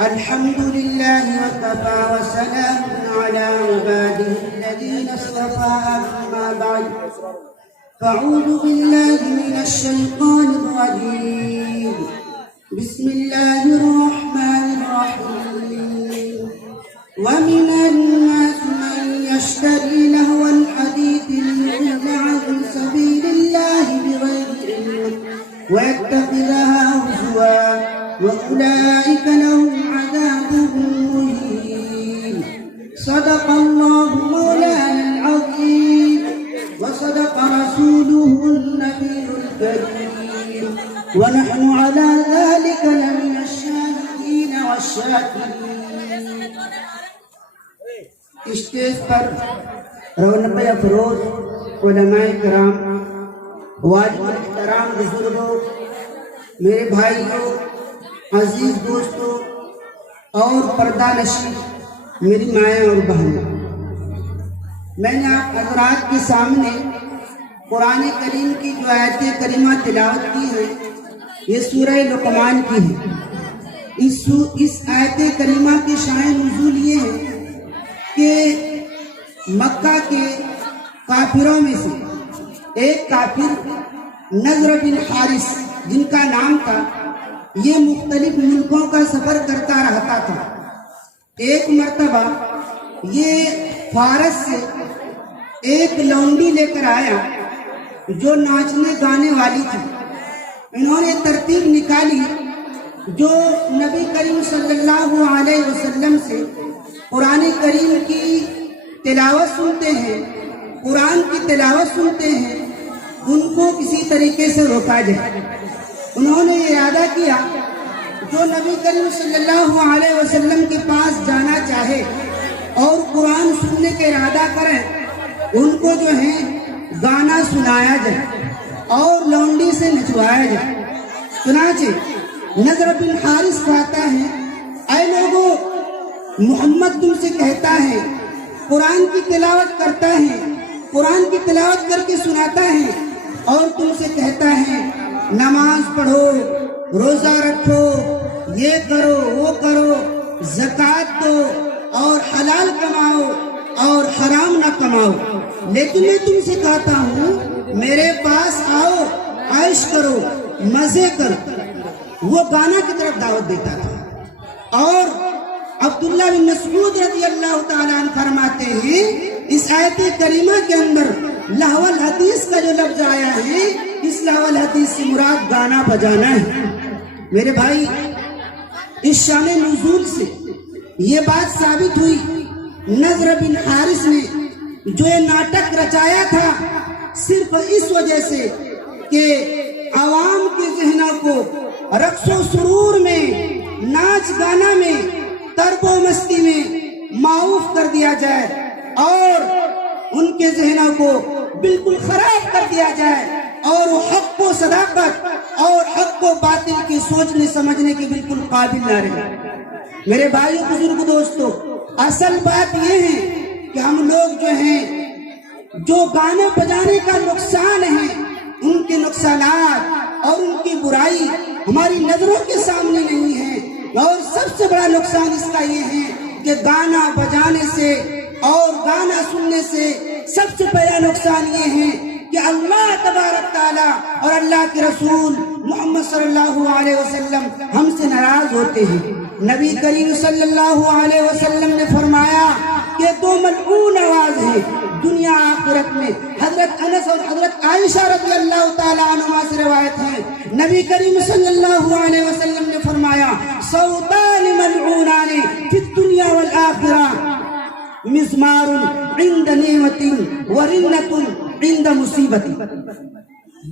الحمد لله وكفى وسلام على عباده الذين اصطفى أما بعد فأعوذ بالله من الشيطان الرجيم بسم الله الرحمن الرحيم ومن الناس من يشتري لهو الحديث ليضل عن سبيل الله بغير علم ويتخذها هزوا وأولئك لهم عذاب مهين صدق الله مولانا العظيم وصدق رسوله النبي الكريم ونحن على ذلك لمن الشاهدين والشاكرين. اسٹیج پر رونق افروز علماء کرام، واجب الاحترام بزرگوں، میرے بھائیوں، عزیز دوستوں اور پردہ نشین میری مائیں اور بہنیں، میں نے آپ حضرات کے سامنے قرآن کریم کی جو آیت کریمہ تلاوت کی ہے یہ سورہ لقمان کی ہے. اس آیت کریمہ کی شان نزول یہ ہے کہ مکہ کے کافروں میں سے ایک کافر نضر بن حارث جن کا نام تھا، یہ مختلف ملکوں کا سفر کرتا رہتا تھا. ایک مرتبہ یہ فارس سے ایک لونڈی لے کر آیا جو ناچنے گانے والی تھی. انہوں نے ترتیب نکالی جو نبی کریم صلی اللہ علیہ وسلم سے قرآن کریم کی تلاوت سنتے ہیں، قرآن کی تلاوت سنتے ہیں، ان کو کسی طریقے سے روکا جائے. انہوں نے ارادہ کیا جو نبی کریم صلی اللہ علیہ وسلم کے پاس جانا چاہے اور قرآن سننے کا ارادہ کرے ان کو جو ہے گانا سنایا جائے اور لونڈی سے نچوایا جائے. چنانچہ نضر بن حارث کہتا ہے، اے لوگوں، محمد تم سے کہتا ہے قرآن کی تلاوت کرتا ہے، قرآن کی تلاوت کر کے سناتا ہے، اور تم سے کہتا ہے نماز پڑھو، روزہ رکھو، یہ کرو وہ کرو، زکوٰۃ دو اور حلال کماؤ اور حرام نہ کماؤ. لیکن میں تم سے کہتا ہوں میرے پاس آؤ، عیش کرو، مزے کرو. وہ گانا کی طرف دعوت دیتا تھا. اور عبداللہ بن مسعود رضی اللہ تعالیٰ عنہ فرماتے ہیں اس آیت کریمہ کے اندر لہو الحدیث کا جو لفظ آیا ہے، اس لہو الحدیث سے مراد گانا بجانا ہے. میرے بھائی، اس شان نزول سے یہ بات ثابت ہوئی نضر بن حارث نے جو یہ ناٹک رچایا تھا صرف اس وجہ سے کہ عوام کے ذہنوں کو رقص و سرور میں، ناچ گانا میں، ترب و مستی میں معروف کر دیا جائے اور ان کے ذہنوں کو بالکل خراب کر دیا جائے اور وہ حق و صداقت اور حق و باطل کی سوچنے سمجھنے کے بالکل قابل نہ رہے. میرے بھائیو، بزرگ دوستو، اصل بات یہ ہے کہ ہم لوگ جو ہیں جو گانے بجانے کا نقصان ہے ان کے نقصانات اور ان کی برائی ہماری نظروں کے سامنے نہیں ہے. اور سب سے بڑا نقصان اس کا یہ ہے کہ گانا بجانے سے اور گانا سننے سے سب سے پہلا نقصان یہ ہے کہ اللہ تبارک تعالیٰ اور اللہ کے رسول محمد صلی اللہ علیہ وسلم ہم سے ناراض ہوتے ہیں. نبی کریم صلی اللہ علیہ وسلم نے فرمایا کہ دو ملعون آواز ہیں دنیا آخرت میں. حضرت انس اور حضرت عائشہ رضی اللہ تعالیٰ عنہما سے روایت ہے، نبی کریم صلی اللہ علیہ وسلم نے فرمایا صوتان ملعونان فی الدنیا والآخرہ، مزمار عند نعمت ورنت عند مصیبت.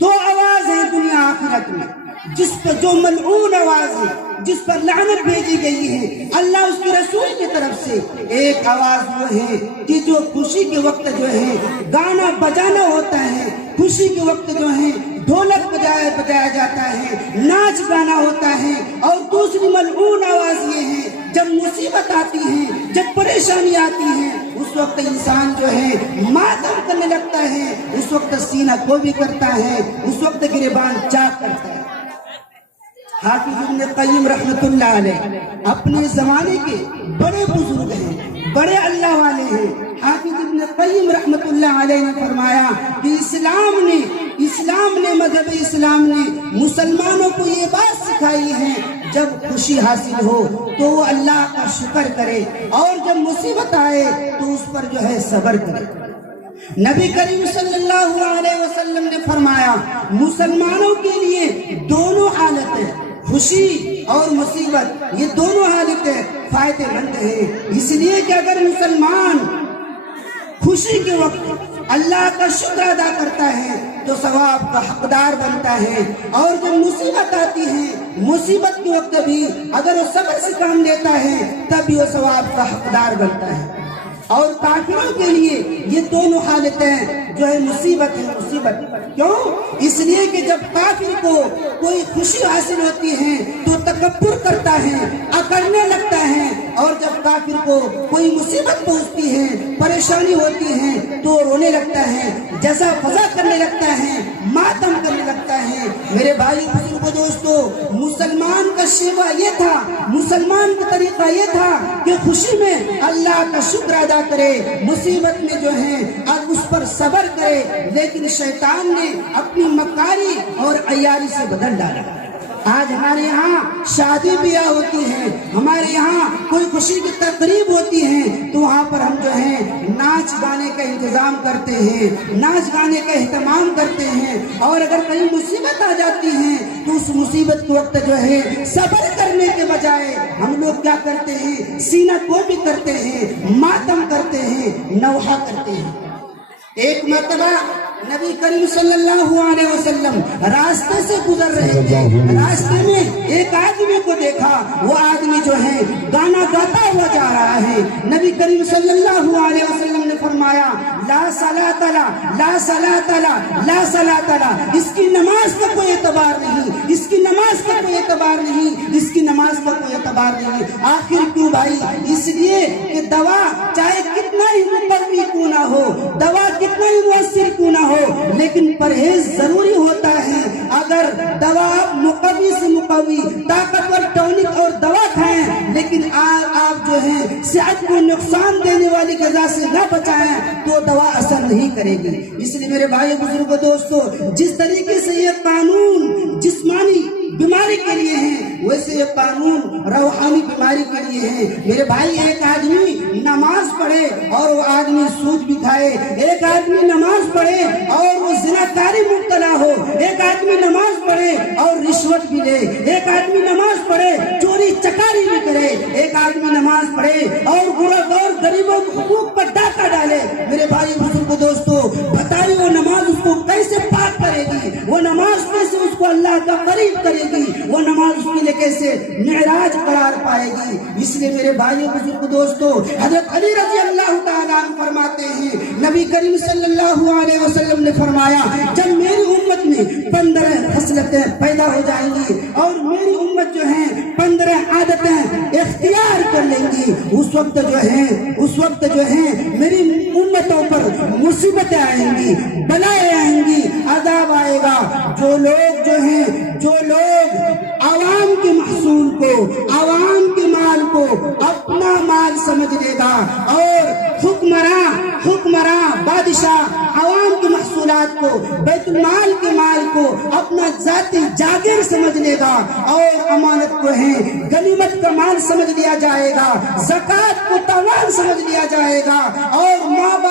دو آواز ہیں دنیا آخرت میں جس پر جو ملعون آواز ہے، جس پر لعنت بھیجی گئی ہے اللہ اس کے رسول کی طرف سے. ایک آواز وہ ہے کہ جو خوشی کے وقت جو ہے گانا بجانا ہوتا ہے، خوشی کے وقت جو ہے ڈھولک بجایا جاتا ہے، ناچ گانا ہوتا ہے. اور دوسری ملعون آواز یہ ہے جب مصیبت آتی ہے، جب پریشانی آتی ہے، اس وقت انسان جو ہے ماتم کرنے لگتا ہے، اس وقت سینہ کو بھی کرتا ہے، اس وقت گریبان چاک کرتا ہے. حافظ ابن قیم رحمت اللہ علیہ اپنے زمانے کے بڑے بزرگ ہیں، بڑے اللہ والے ہیں۔ حافظ ابن قیم رحمت اللہ علیہ نے فرمایا کہ اسلام نے مذہب اسلام نے مسلمانوں کو یہ بات سکھائی ہے، جب خوشی حاصل ہو تو وہ اللہ کا شکر کرے، اور جب مصیبت آئے تو اس پر جو ہے صبر کرے۔ نبی کریم صلی اللہ علیہ وسلم نے فرمایا مسلمانوں کے لیے دونوں حالتیں، خوشی اور مصیبت، یہ دونوں حالتیں فائدے مند ہیں، اس لیے کہ اگر مسلمان خوشی کے وقت اللہ کا شکر ادا کرتا ہے تو ثواب کا حقدار بنتا ہے، اور جب مصیبت آتی ہے، مصیبت کے وقت بھی اگر وہ صبر سے کام لیتا ہے تب بھی وہ ثواب کا حقدار بنتا ہے۔ اور کافروں کے لیے یہ دونوں حالتیں جو ہے مصیبت ہے، مصیبت کیوں؟ اس لیے کہ جب کافر کو کوئی خوشی حاصل ہوتی ہے تو تکبر کرتا ہے، اکڑنے لگتا ہے، اور جب کافر کو کوئی مصیبت پہنچتی ہے، پریشانی ہوتی ہے تو رونے لگتا ہے، جزا فضا کرنے لگتا ہے، ماتم کرنے لگتا ہے۔ میرے بھائی بزرگوں دوستو، مسلمان کا شیوا یہ تھا، مسلمان کا طریقہ یہ تھا کہ خوشی میں اللہ کا شکر ادا کرے، مصیبت میں جو ہے اب اس پر صبر کرے، لیکن شیطان نے اپنی مکاری اور عیاری سے بدل ڈالا۔ آج ہمارے یہاں شادی بیاہ ہوتی ہے، ہمارے یہاں کوئی خوشی کی تقریب ہوتی ہے تو وہاں پر ہم جو ہے ناچ گانے کا انتظام کرتے ہیں، ناچ گانے کا اہتمام کرتے ہیں، اور اگر کہیں مصیبت آ جاتی ہے تو اس مصیبت کے وقت جو ہے صبر کرنے کے بجائے ہم لوگ کیا کرتے ہیں، سینہ کوبی کرتے ہیں، ماتم کرتے ہیں، نوحہ کرتے ہیں۔ ایک مرتبہ نبی کریم صلی اللہ علیہ وسلم راستے سے گزر رہے تھے، راستے میں ایک آدمی کو دیکھا، وہ آدمی جو ہے گانا گاتا ہوا جا رہا ہے۔ نبی کریم صلی اللہ علیہ وسلم نے فرمایا لا صلاۃ لا، لا صلاۃ لا، لا صلاۃ لا، اس کی نماز کا کوئی اعتبار نہیں، اس کی نماز کا کوئی اعتبار نہیں، اس کی نماز کا کوئی اعتبار نہیں۔ آخر کیوں بھائی؟ اس لیے کہ دوا چاہے کتنا ہی مقوی کیوں نہ ہو، دوا کتنا ہی مؤثر کیوں نہ ہو، لیکن پرہیز ضروری ہوتا ہے۔ اگر دوا آپ مقوی سے مقوی طاقتور ٹونک اور دوا کھائیں لیکن آپ جو ہے صحت کو نقصان دینے والی غذا سے نہ بچائیں تو دوا اثر نہیں کرے گی۔ اس لیے میرے بھائی بزرگوں دوستو، جس طریقے سے یہ قانون جسمانی بیماری کے لیے ہیں ویسے یہ قانون روحانی بیماری کے لیے ہیں۔ میرے بھائی ایک آدمی نماز پڑھے اور وہ آدمی سود بھی کھائے، ایک آدمی نماز پڑھے اور وہ زناکاری مبتلا ہو، ایک آدمی نماز پڑھے اور رشوت بھی لے، ایک آدمی نماز پڑھے چوری چکاری بھی کرے، ایک آدمی نماز پڑھے اور غریبوں کے حقوق پر ڈاکہ ڈالے۔ میرے بھائی بزرگوں دوستو، بتائیے وہ نماز اس کو کیسے پاک کرے گی؟ وہ نماز کیسے اس کو اللہ کا قریب کرے گی؟ وہ نماز اس کے لیے کیسے معراج قرار پائے گی؟ اس لیے میرے بھائی بزرگ دوستو، حضرت علی رضی اللہ تعالیٰ عنہ فرماتے ہیں نبی کریم صلی اللہ علیہ وسلم نے فرمایا جب میری امت میں 15 خصلتیں پیدا ہو جائیں گی اور میری امت جو ہے 15 عادتیں اختیار کر لیں گی، اس وقت جو ہے میری امتوں پر مصیبتیں آئیں گی، بلائیں آئیں گی، عذاب آئے گا۔ جو لوگ عوام کے محصول کو، عوام کے مال کو اپنا مال سمجھ لے گا، اور حکمراں بادشاہ عوام کے محصولات کو، بیت المال کے مال کو اپنا ذاتی جاگیر سمجھ لے گا، اور امانت کو ہے غنیمت کا مال سمجھ لیا جائے گا، زکوٰۃ کو تاوان سمجھ لیا جائے گا، اور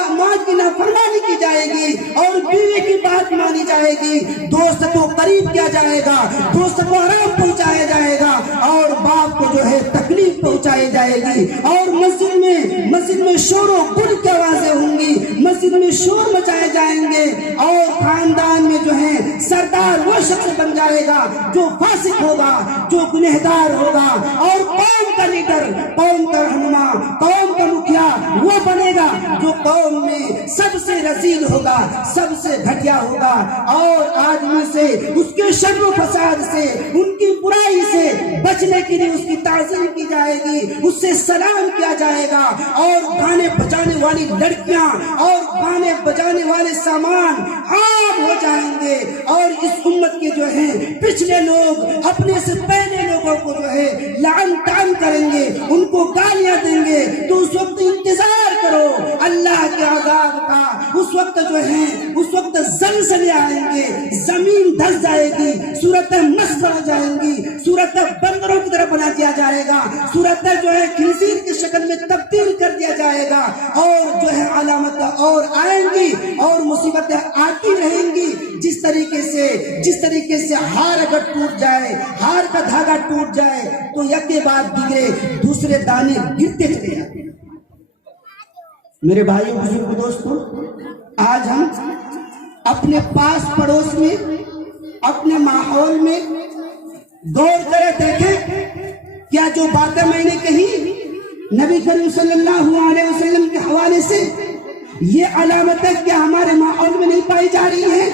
ماں کی نافرمانی کی جائے گی، اور بیوی کی بات مانی جائے گی، دوست کو قریب کیا جائے گا، دوست کو آرام پہنچایا جائے گا، اور باپ کو جو ہے تکلیف پہنچائی جائے گی، اور مسجد میں شور و گل کی آوازیں ہوں گی، مسجد میں شور مچائے جائیں گے، اور خاندان میں جو ہے سردار وہ شخص بن جائے گا جو فاسق ہوگا، جو گنہگار ہوگا، اور قوم کا لیڈر، قوم کا رہنما، قوم کا مکھیا وہ بنے گا جو قوم میں سب سب سے رذیل ہوگا، سب سے گھٹیا ہوگا، اور آدمی سے اس کے شر و فساد سے، ان کی برائی سے بچنے کے لیے اس کی تعظیم کی جائے گی، اس سے سلام کیا جائے گا، اور گانے بجانے والی لڑکیاں اور گانے بجانے والے سامان عام ہو جائیں گے، اور اس امت کے جو ہیں پچھلے لوگ اپنے سے پہلے لوگوں کو جو ہے لعن طعن کریں گے، ان کو گالیاں دیں گے۔ تو اس وقت انتظار کرو اللہ کے عذاب کا، اس وقت جو ہے اس وقت زلزلے آئیں گے، زمین دھس جائے گی، صورتیں مست ہو جائیں گی، صورتیں بندروں کی طرح بنا دیا جائے گا، صورتیں جو ہے خنزیر کی شکل میں تبدیل کر دیا جائے گا، اور جو ہے علامتیں اور آئیں گی اور مصیبتیں آتی رہیں گی۔ جس طریقے سے ہار اگر ٹوٹ جائے، ہار کا دھاگا ٹوٹ جائے تو یک کے بعد دیگرے دوسرے دانے گرتے چلے جاتے ہیں۔ میرے بھائیوں بزرگ دوستوں، آج ہم اپنے پاس پڑوس میں، اپنے ماحول میں غور کرے دیکھیں، کیا جو باتیں میں نے کہی نبی کریم صلی اللہ علیہ وسلم کے حوالے سے، یہ علامتیں کیا ہمارے ماحول میں نہیں پائی جا رہی ہیں؟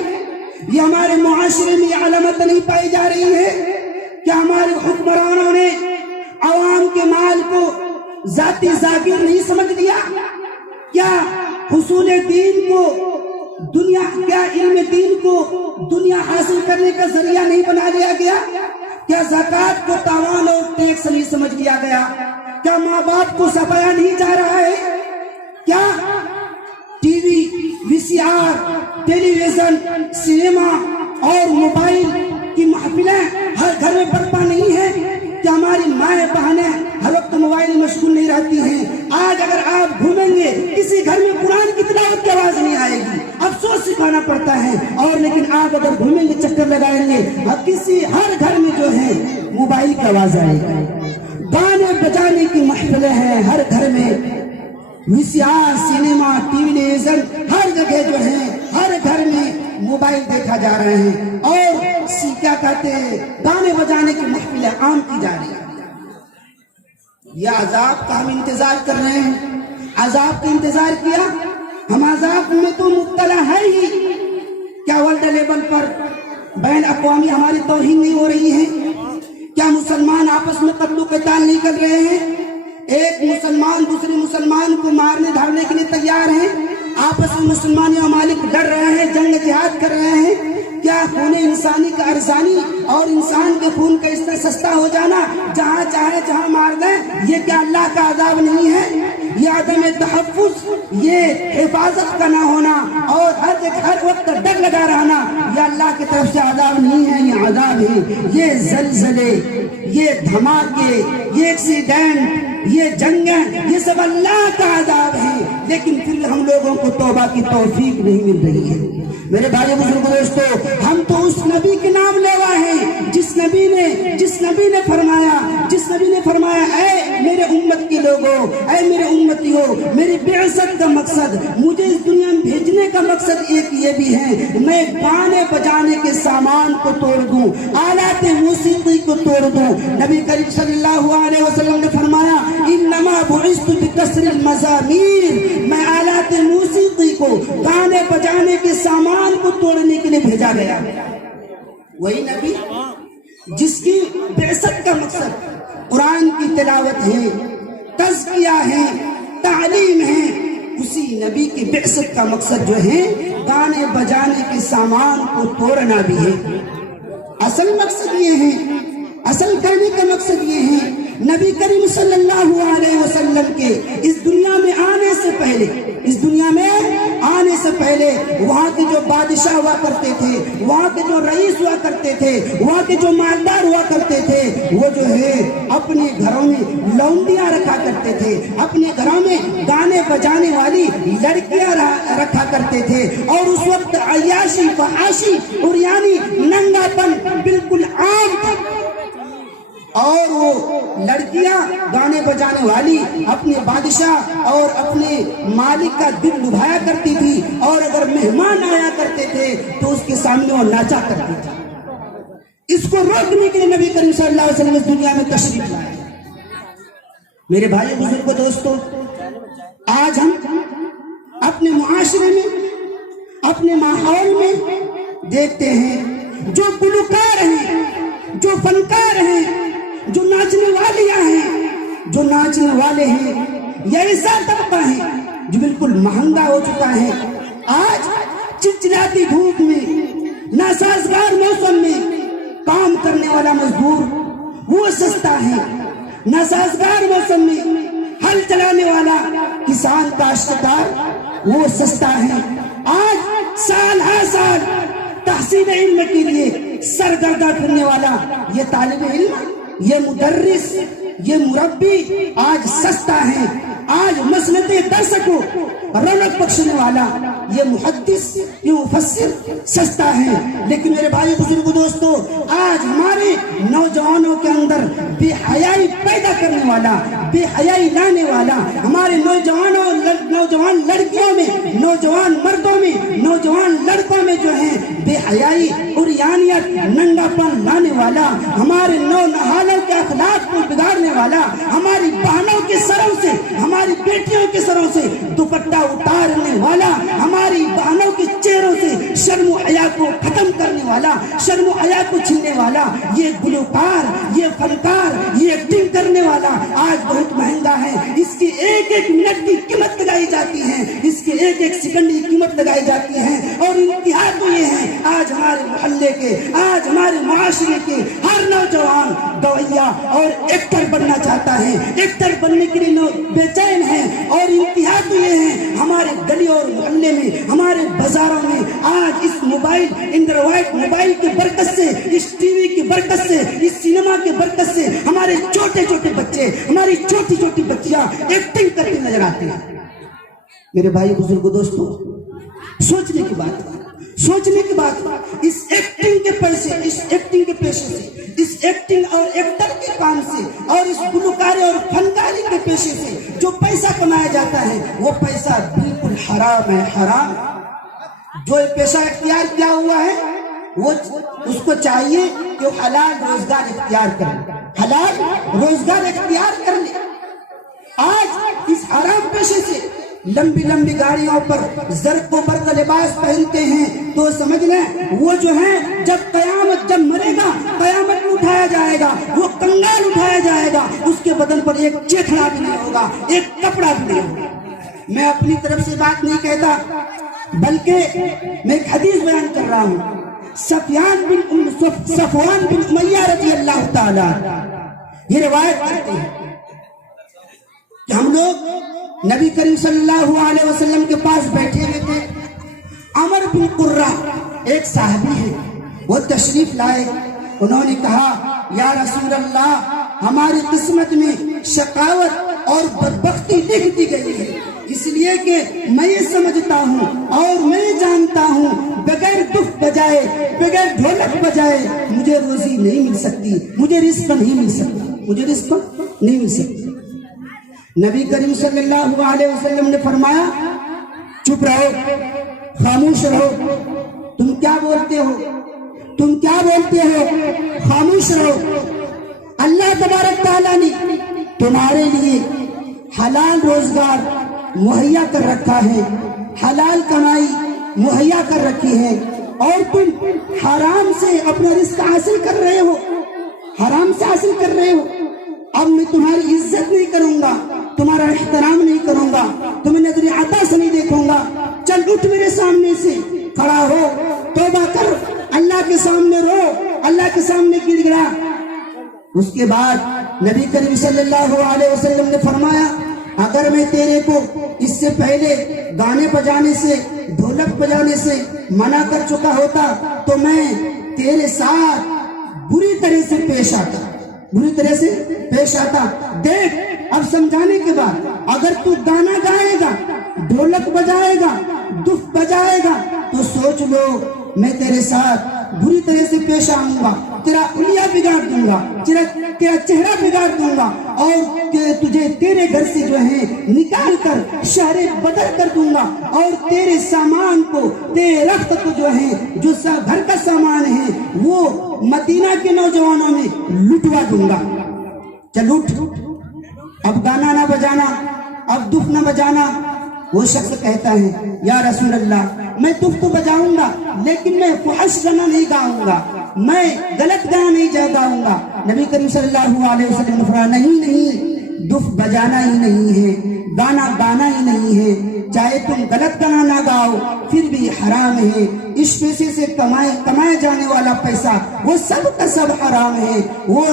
یہ ہمارے معاشرے میں یہ علامتیں نہیں پائی جا رہی ہیں؟ کیا ہمارے حکمرانوں نے عوام کے مال کو ذاتی زاگیر نہیں سمجھ لیا؟ کیا حصول دین کو کیا علم دین کو دنیا حاصل کرنے کا ذریعہ نہیں بنا لیا گیا؟ کیا زکوٰۃ کو تاوان اور ٹیکس نہیں سمجھ لیا گیا؟ کیا ماں باپ کو ستایا نہیں جا رہا ہے؟ کیا T V, we C are, tele vision, cinema اور موبائل کی محفلیں ہر گھر میں برپا نہیں ہے؟ کیا ہماری مائیں بہنیں ہر وقت موبائل میں مشغول نہیں رہتی ہیں؟ آج اگر آپ گھومیں گے کسی گھر میں قرآن کی تلاوت کی آواز نہیں آئے گی، افسوس سکھانا پڑتا ہے، اور لیکن آپ اگر گھومیں گے چکر لگائیں گے ہر گھر میں جو ہے موبائل کی آواز آئے گی، گانے بجانے کی محفلیں ہیں ہر گھر میں، V C R, cinema, television, ہر جگہ جو ہے ہر گھر میں موبائل دیکھا جا رہے ہیں، اور کیا کہتے ہیں گانے بجانے کی محفلیں عام کی جا رہی ہیں۔ یہ عذاب کا ہم انتظار کر رہے ہیں، عذاب کا انتظار کیا، ہم عذاب میں تو مبتلا ہے ہی۔ کیا ورلڈ لیول پر بین الاقوامی ہماری توہین نہیں ہو رہی ہے؟ کیا مسلمان آپس میں قتل و قتال نہیں کر رہے ہیں؟ ایک مسلمان دوسرے مسلمان کو مارنے دھاڑنے کے لیے تیار ہیں، آپس میں مسلمان ممالک لڑ رہے ہیں، جنگ جہاد کر رہے ہیں۔ کیا خون انسانی کا ارزانی اور انسان کے خون کا اس طرح سستا ہو جانا، جہاں چاہے جہاں مار دیں، یہ کیا اللہ کا عذاب نہیں ہے؟ یہ عدم تحفظ، یہ حفاظت کا نہ ہونا اور ہر وقت ڈر لگا رہنا، یہ اللہ کی طرف سے عذاب نہیں ہے، یہ عذاب ہے۔ یہ زلزلے، یہ دھماکے، یہ ایکسیڈنٹ، یہ جنگیں، یہ سب اللہ کا عذاب ہے، لیکن پھر ہم لوگوں کو توبہ کی توفیق نہیں مل رہی ہے۔ میرے بھائی بزرگ دوستو، ہم تو اس نبی کے نام لیوا ہیں جس نبی نے فرمایا اے میرے امت کے لوگوں، اے میرے امتیوں، میری بعثت کا مقصد، مجھے اس دنیا میں بھیجنے کا مقصد ایک یہ بھی ہے، میں گانے بجانے کے سامان کو توڑ دوں، آلات موسیقی کو توڑ دوں۔ نبی کریم صلی اللہ علیہ وسلم نے فرمایا انما بعثت بکسر المزامیر، میں آلات موسیقی کو، گانے بجانے کے سامان کو توڑنے کے لیے بھیجا گیا۔ وہی نبی جس کی بعثت کا مقصد قرآن کی تلاوت ہے، تزکیہ ہے، تعلیم ہے، اسی نبی کی بعثت کا مقصد جو ہے گانے بجانے کے سامان کو توڑنا بھی ہے۔ اصل مقصد یہ ہے، اصل کہنے کا مقصد یہ ہے، نبی کریم صلی اللہ علیہ وسلم کے اس دنیا میں آنے سے پہلے وہاں کے جو بادشاہ ہوا کرتے تھے، وہاں کے جو رئیس ہوا کرتے تھے، وہاں کے جو مالدار ہوا کرتے تھے، وہ جو ہے اپنے گھروں میں لونڈیاں رکھا کرتے تھے، اپنے گھروں میں گانے بجانے والی لڑکیاں رکھا کرتے تھے، اور اس وقت عیاشی فحاشی اور یعنی ننگا پن بالکل عام تھا، اور وہ لڑکیاں گانے بجانے والی اپنے بادشاہ اور اپنے مالک کا دل لبھایا کرتی تھی، اور اگر مہمان آیا کرتے تھے تو اس کے سامنے وہ ناچا کرتی تھی۔ اس کو روکنے کے لیے نبی کریم صلی اللہ علیہ وسلم اس دنیا میں تشریف لائے۔ میرے بھائی بزرگ دوستو، آج ہم اپنے معاشرے میں اپنے ماحول میں دیکھتے ہیں جو گلوکار ہیں، جو فنکار ہیں، جو ناچنے والیاں ہیں، جو ناچنے والے ہیں، یہ ایسا طبقہ ہے جو بالکل مہنگا ہو چکا ہے۔ آج چلچلاتی دھوپ میں، ناسازگار موسم میں کام کرنے والا مزدور وہ سستا ہے، ناسازگار موسم میں ہل چلانے والا کسان کاشتکار وہ سستا ہے۔ آج سال ہر سال تحصیل علم کے لیے سرگردہ پھرنے والا یہ طالب علم، یہ مدرس، یہ مربی آج سستا ہے۔ آج مسند درس کو رونق بخشنے والا یہ محدث، یہ مفسر سستا ہے۔ لیکن میرے بھائی بزرگ دوستو، آج ہمارے نوجوانوں کے اندر بے حیائی پیدا کرنے والا، بے حیائی لانے والا، ہمارے نوجوان لڑکیوں میں، نوجوان مردوں میں، نوجوان لڑکوں میں جو ہیں بے حیائی، عریانیت، ننگا پن لانے والا، ہمارے نونہالوں کے اخلاق کو بگاڑنے والا، ہماری بہنوں کے سروں سے، ہماری بیٹیوں کے سروں سے دوپٹہ اتارنے والا، ہماری بہنوں کے چہروں سے شرم و حیا کو ختم کرنے والا، شرم و حیا کو چھیننے والا یہ گلوکار، یہ فنکار، یہ ایکٹنگ کرنے والا آج بہت مہنگا ہے۔ اس کی ایک ایک منٹ کی قیمت لگائی جاتی ہے، اس کے ایک ایک سیکنڈ کی قیمت لگائی جاتی ہے۔ اور انتہا تو یہ ہے، آج ہمارے محلے کے، آج ہمارے معاشرے کے ہر نوجوان گویا اور ایکٹر بننا چاہتا ہے، ایکٹر بننے کے لیے بے چین ہے۔ اور انتہا تو یہ ہے، ہمارے گلی اور محلے میں، ہمارے بازاروں میں آج اس موبائل، اینڈرائڈ موبائل کی برکت سے، اس ٹی وی کی برکت سے، اس سینما کی برکت سے ہمارے چھوٹے چھوٹے بچے، ہماری چھوٹی چھوٹی بچیاں ایکٹنگ کرتے نظر آتے ہیں۔ میرے بھائی بزرگ دوستوں، سوچنے کی بات، اس ایکٹنگ کے پیسے، اس ایکٹنگ کے پیشے سے، اس ایکٹنگ اور ایکٹر کے کام سے، اور اس گلوکاری اور فنکاری کے پیشے سے جو پیسہ کمایا جاتا ہے وہ پیسہ بالکل حرام ہے، حرام۔ جو یہ پیشہ اختیار کیا ہوا ہے وہ اس کو چاہیے کہ وہ حلال روزگار اختیار کرے، حلال روزگار اختیار کر لے۔ آج اس حرام پیشے سے لمبی لمبی گاڑیوں پر زرق و برق لباس پہنتے ہیں تو سمجھ لیں وہ جو ہیں جب قیامت، جب مرے گا، قیامت میں اٹھایا جائے گا، وہ کنگال اٹھایا جائے گا، اس کے بدن پر ایک چیتھڑا بھی نہیں ہوگا، ایک کپڑا بھی نہیں ہوگا۔ میں اپنی طرف سے بات نہیں کہتا، بلکہ میں ایک حدیث بیان کر رہا ہوں۔ صفوان بن امیہ رضی اللہ تعالی یہ روایت کرتے ہیں کہ ہم لوگ نبی کریم صلی اللہ علیہ وسلم کے پاس بیٹھے ہوئے تھے۔ عمر بن قرہ ایک صحابی ہے، وہ تشریف لائے۔ انہوں نے کہا یا رسول اللہ، ہماری قسمت میں شقاوت اور بدبختی لکھ دی گئی ہے، اس لیے کہ میں یہ سمجھتا ہوں اور میں جانتا ہوں بغیر دف بجائے، بغیر ڈھولک بجائے مجھے روزی نہیں مل سکتی، مجھے رزق نہیں مل سکتا، مجھے رزق نہیں مل سکتی۔ نبی کریم صلی اللہ علیہ وسلم نے فرمایا چپ رہو، خاموش رہو، تم کیا بولتے ہو، تم کیا بولتے ہو، خاموش رہو۔ اللہ تبارک تعالیٰ نے تمہارے لیے حلال روزگار مہیا کر رکھا ہے، حلال کمائی مہیا کر رکھی ہے، اور تم حرام سے اپنا رزق حاصل کر رہے ہو، حرام سے حاصل کر رہے ہو۔ اب میں تمہاری عزت نہیں کروں گا، تمہارا احترام نہیں کروں گا، تمہیں نظر عطا سے نہیں دیکھوں گا، چل اٹھ میرے سامنے سے، کھڑا ہو، توبہ کر، اللہ کے سامنے رو، اللہ کے سامنے گر گڑا۔ اس کے بعد نبی کریم صلی اللہ علیہ وسلم نے فرمایا اگر میں تیرے کو اس سے پہلے گانے بجانے سے، ڈھولک بجانے سے منع کر چکا ہوتا تو میں تیرے ساتھ بری طرح سے پیش آتا، بری طرح سے پیش آتا۔ دیکھ اب سمجھانے کے بعد اگر تو گانا گائے گا، ڈھولک بجائے گا، دف بجائے گا تو سوچ لو میں تیرے ساتھ بری طرح سے پیش آؤں گا، تیرا حلیہ بگاڑ دوں گا، تیرا چہرہ بگاڑ دوں گا، اور تجھے تیرے گھر سے جو ہے نکال کر شہر بدر کر دوں گا، اور تیرے سامان کو، تیرے رخت کو جو ہے، جو گھر کا سامان ہے وہ مدینہ کے نوجوانوں میں لٹوا دوں گا۔ چل اٹھ، اب گانا نہ بجانا، اب دف نہ بجانا۔ وہ شخص کہتا ہے یا رسول اللہ میں دف تو بجاؤں گا لیکن میں فحش گانا نہیں گاؤں گا، میں غلط گانا نہیں گاؤں گا۔ نبی کریم صلی اللہ علیہ وسلم نے فرمایا نہیں، دف بجانا ہی نہیں ہے، گانا گانا ہی نہیں ہے، چاہے تم غلط گانا نہ گاؤ پھر بھی حرام ہے۔ اس پیسے سے کمائے جانے والا پیسہ وہ سب کا سب حرام ہے۔ وہ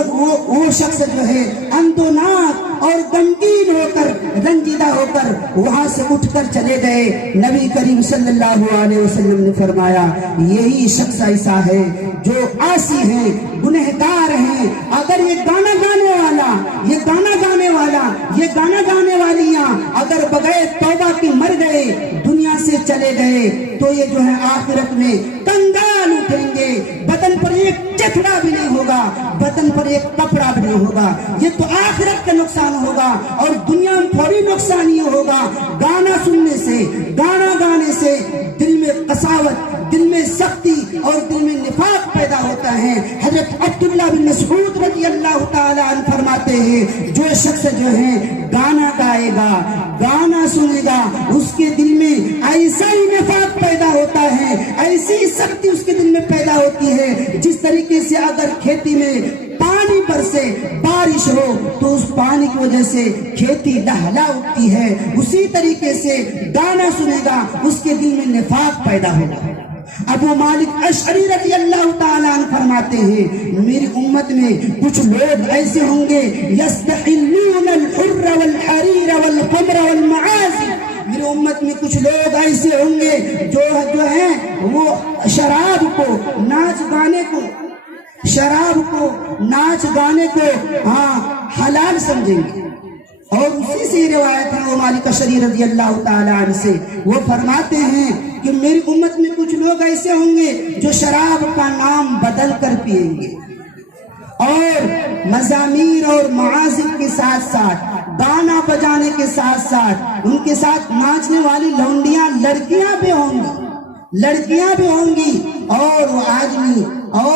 شخص جو ہے اندوناک اور غمگین ہو کر، رنجیدہ ہو کر وہاں سے اٹھ کر چلے گئے۔ نبی کریم صلی اللہ علیہ وسلم نے فرمایا یہی شخص ایسا ہے جو عاصی ہے، گنہگار ہیں۔ اگر یہ گانا گانے والا، یہ گانا گانے والا، یہ گانا گانے والیاں اگر بغیر توبہ کے مر گئے، دنیا سے چلے گئے، تو یہ جو ہے آخرت میں کنگال اٹھیں گے، بدن پر ایک چتھڑا بھی نہیں ہوگا، بدن پر ایک کپڑا بھی نہیں ہوگا۔ یہ تو آخرت کا نقصان ہوگا اور دنیا میں تھوڑی نقصان یہ ہوگا۔ گانا سننے سے، گانا گانے سے دل میں قساوت، دل میں سختی اور دل میں نفاق پیدا ہوتا ہے۔ حضرت عبداللہ بن مسعود رضی اللہ تعالی عنہ فرماتے ہیں جو شخص جو ہے گانا گائے گا، گانا سنے گا، اس کے دل میں ایسا ہی نفاق پیدا ہوتا ہے، ایسی سختی اس کے دل میں پیدا ہوتی ہے جس طریقے سے اگر کھیتی میں پانی برسے، بارش ہو تو اس پانی کی وجہ سے کھیتی لہلا اٹھتی ہے، اسی طریقے سے گانا سنے گا اس کے دل میں نفاق پیدا ہوگا۔ ابو مالک اشعری رضی اللہ تعالیٰ عنہ فرماتے ہیں میری امت میں کچھ لوگ ایسے ہوں گے یستحلون الحر والحریر والخمر والمعازف، میری امت میں کچھ لوگ ایسے ہوں گے جو ہیں وہ شراب کو، ناچ گانے کو، شراب کو، ناچ گانے کو حلال سمجھیں گے۔ اور اسی سے روایت ہے وہ مالک اشعری رضی اللہ تعالیٰ عنہ سے، وہ فرماتے ہیں کہ میری امت میں کچھ لوگ ایسے ہوں گے جو شراب کا نام بدل کر پیئیں گے اور مزامیر اور معازف کے ساتھ ساتھ، گانا بجانے کے ساتھ ساتھ ان کے ساتھ ناچنے والی لونڈیاں، لڑکیاں بھی ہوں گی اور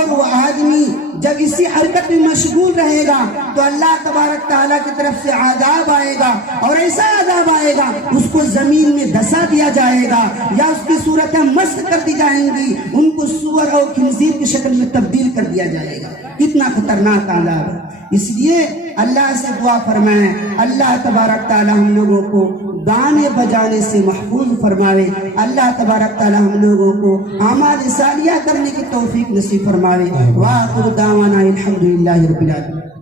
وہ آدمی جب اسی حرکت میں مشغول رہے گا تو اللہ تبارک تعالیٰ کی طرف سے عذاب آئے گا، اور ایسا عذاب آئے گا اس کو زمین میں دھسا دیا جائے گا یا اس کی صورتیں مست کر دی جائیں گی، ان کو سور اور خنزیر کی شکل میں تبدیل کر دیا جائے گا۔ کتنا خطرناک عذاب ہے۔ اس لیے اللہ سے دعا فرمائیں اللہ تبارک تعالیٰ ہم لوگوں کو گانے بجانے سے محفوظ فرماوے، اللہ تبارک تعالیٰ ہم لوگوں کو اعمال صالحہ کرنے کی توفیق نصیب فرماوے۔ وآخر دعوانا الحمدللہ رب العالمین۔